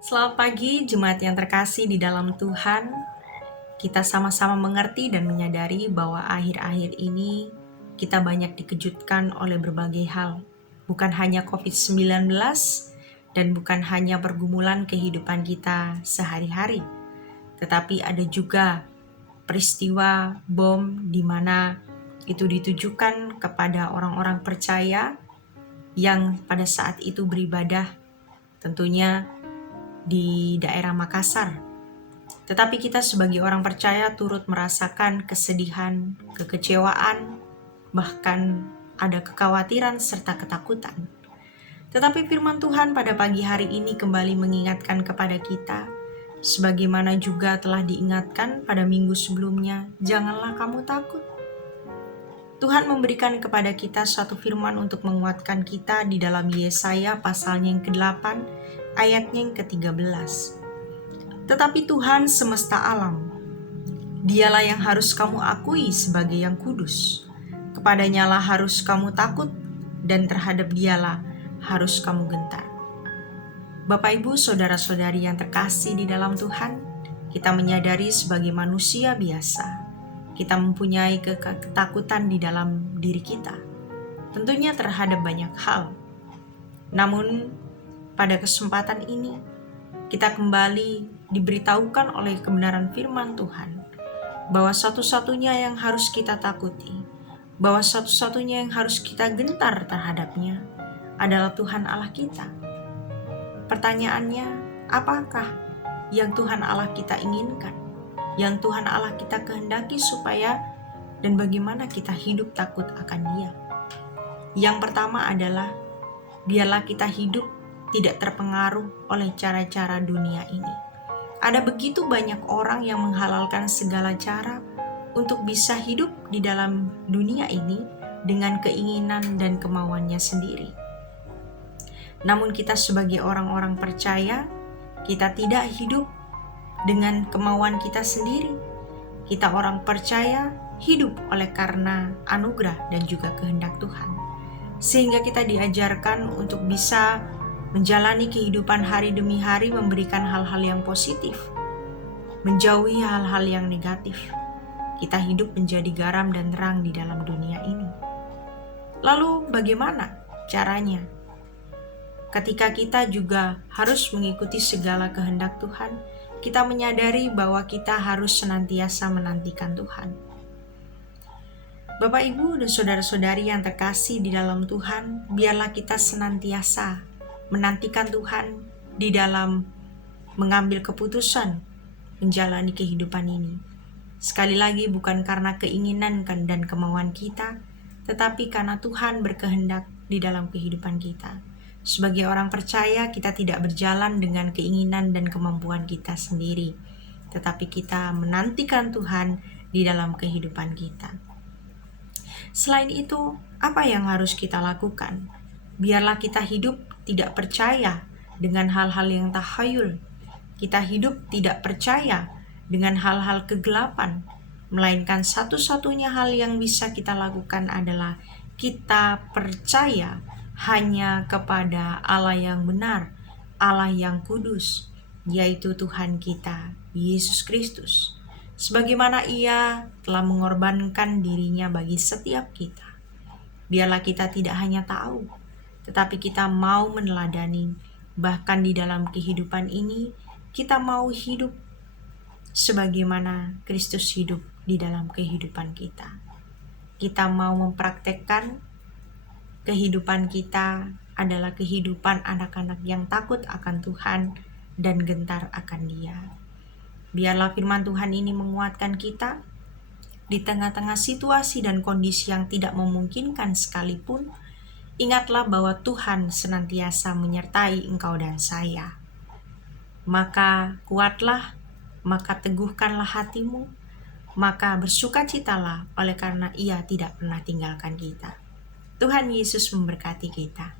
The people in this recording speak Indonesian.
Selamat pagi, jemaat yang terkasih di dalam Tuhan. Kita sama-sama mengerti dan menyadari bahwa akhir-akhir ini kita banyak dikejutkan oleh berbagai hal. Bukan hanya COVID-19 dan bukan hanya pergumulan kehidupan kita sehari-hari. Tetapi ada juga peristiwa bom di mana itu ditujukan kepada orang-orang percaya yang pada saat itu beribadah, tentunya di daerah Makassar. Tetapi kita sebagai orang percaya turut merasakan kesedihan, kekecewaan, bahkan ada kekhawatiran serta ketakutan. Tetapi firman Tuhan pada pagi hari ini kembali mengingatkan kepada kita, sebagaimana juga telah diingatkan pada minggu sebelumnya, janganlah kamu takut. Tuhan memberikan kepada kita suatu firman untuk menguatkan kita di dalam Yesaya pasalnya yang ke-8, ayatnya yang ke-13. Tetapi Tuhan semesta alam, Dialah yang harus kamu akui sebagai yang kudus. Kepadanya lah harus kamu takut dan terhadap Dialah harus kamu gentar. Bapak Ibu, saudara-saudari yang terkasih di dalam Tuhan, kita menyadari sebagai manusia biasa, kita mempunyai ketakutan di dalam diri kita, tentunya terhadap banyak hal. Namun pada kesempatan ini, kita kembali diberitahukan oleh kebenaran firman Tuhan bahwa satu-satunya yang harus kita takuti, bahwa satu-satunya yang harus kita gentar terhadapnya adalah Tuhan Allah kita. Pertanyaannya, apakah yang Tuhan Allah kita inginkan, yang Tuhan Allah kita kehendaki supaya dan bagaimana kita hidup takut akan Dia? Yang pertama adalah, biarlah kita hidup tidak terpengaruh oleh cara-cara dunia ini. Ada begitu banyak orang yang menghalalkan segala cara untuk bisa hidup di dalam dunia ini dengan keinginan dan kemauannya sendiri. Namun kita sebagai orang-orang percaya, kita tidak hidup dengan kemauan kita sendiri. Kita orang percaya hidup oleh karena anugerah dan juga kehendak Tuhan. Sehingga kita diajarkan untuk bisa menjalani kehidupan hari demi hari, memberikan hal-hal yang positif, menjauhi hal-hal yang negatif. Kita hidup menjadi garam dan terang di dalam dunia ini. Lalu bagaimana caranya? Ketika kita juga harus mengikuti segala kehendak Tuhan, kita menyadari bahwa kita harus senantiasa menantikan Tuhan. Bapak, Ibu, dan saudara-saudari yang terkasih di dalam Tuhan, biarlah kita senantiasa menantikan Tuhan di dalam mengambil keputusan menjalani kehidupan ini. Sekali lagi, bukan karena keinginan dan kemauan kita, tetapi karena Tuhan berkehendak di dalam kehidupan kita. Sebagai orang percaya, kita tidak berjalan dengan keinginan dan kemampuan kita sendiri, tetapi kita menantikan Tuhan di dalam kehidupan kita. Selain itu, apa yang harus kita lakukan? Biarlah kita hidup tidak percaya dengan hal-hal yang takhayul. Kita hidup tidak percaya dengan hal-hal kegelapan, melainkan satu-satunya hal yang bisa kita lakukan adalah kita percaya hanya kepada Allah yang benar, Allah yang kudus, yaitu Tuhan kita, Yesus Kristus. Sebagaimana Ia telah mengorbankan dirinya bagi setiap kita. Biarlah kita tidak hanya tahu, tetapi kita mau meneladani, bahkan di dalam kehidupan ini, kita mau hidup sebagaimana Kristus hidup di dalam kehidupan kita. Kita mau mempraktekkan kehidupan kita adalah kehidupan anak-anak yang takut akan Tuhan dan gentar akan Dia. Biarlah firman Tuhan ini menguatkan kita di tengah-tengah situasi dan kondisi yang tidak memungkinkan sekalipun. Ingatlah bahwa Tuhan senantiasa menyertai engkau dan saya. Maka kuatlah, maka teguhkanlah hatimu, maka bersukacitalah oleh karena Ia tidak pernah tinggalkan kita. Tuhan Yesus memberkati kita.